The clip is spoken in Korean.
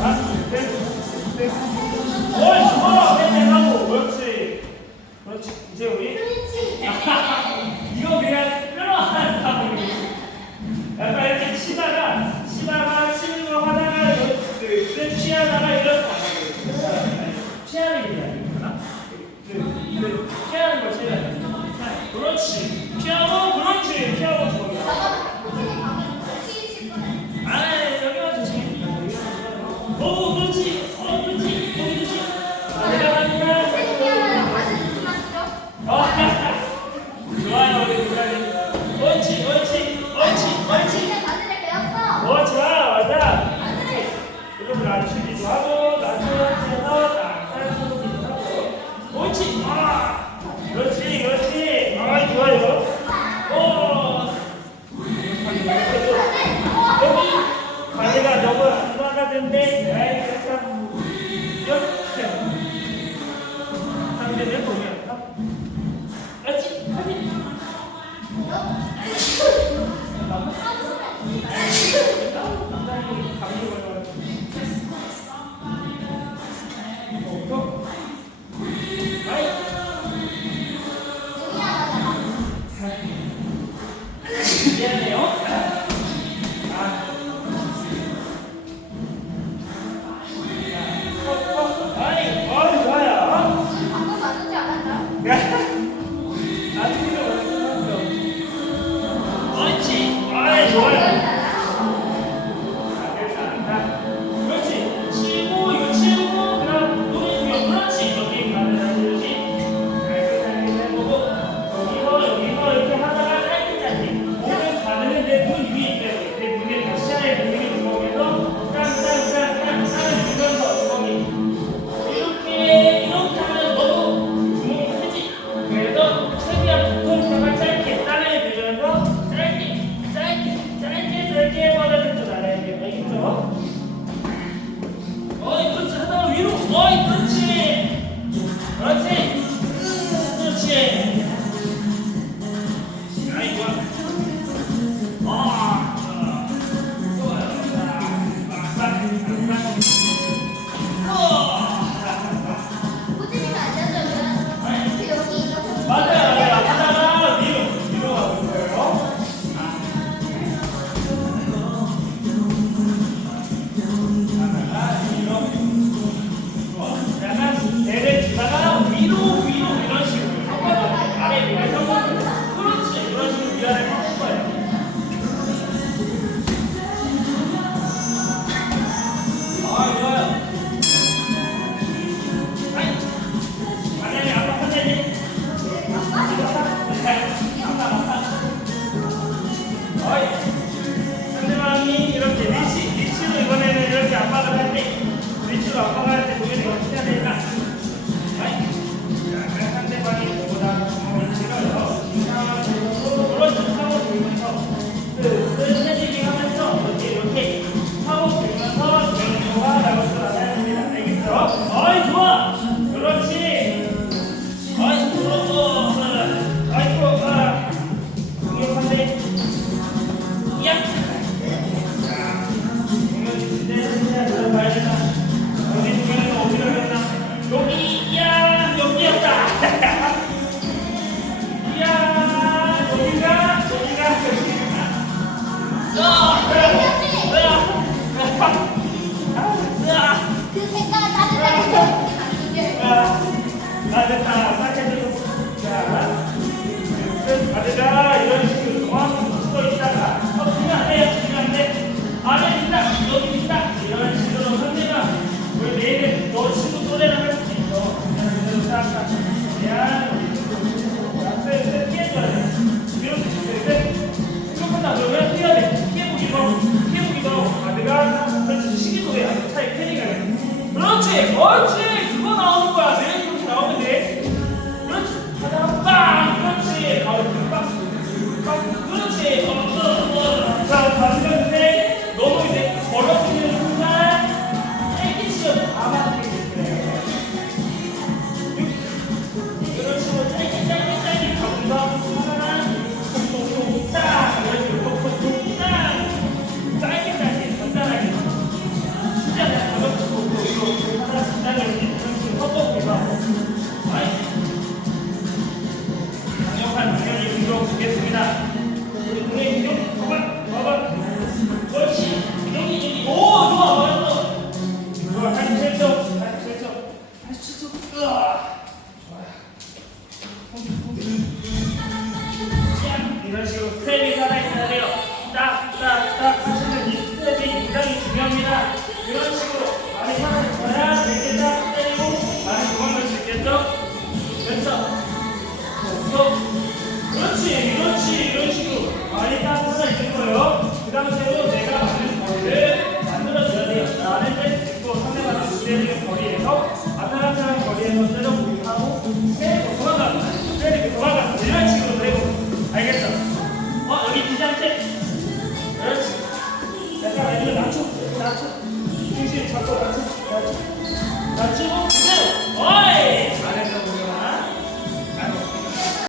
Huh? 그렇지. 피아노, 그렇지. 피아노 좋아. 그렇지, 그렇지. 어. 가이가 너무 안 나가던데. Ada tak? Ada dah. noite. 보겠습니다. 우리 국내 인형 봐봐, 봐봐. 그렇지. 인형이 저기. 오, 좋아, 맞았어. 좋아, 87점, 87점, 87점. 으아. 나치 중심 잡고 나치 나치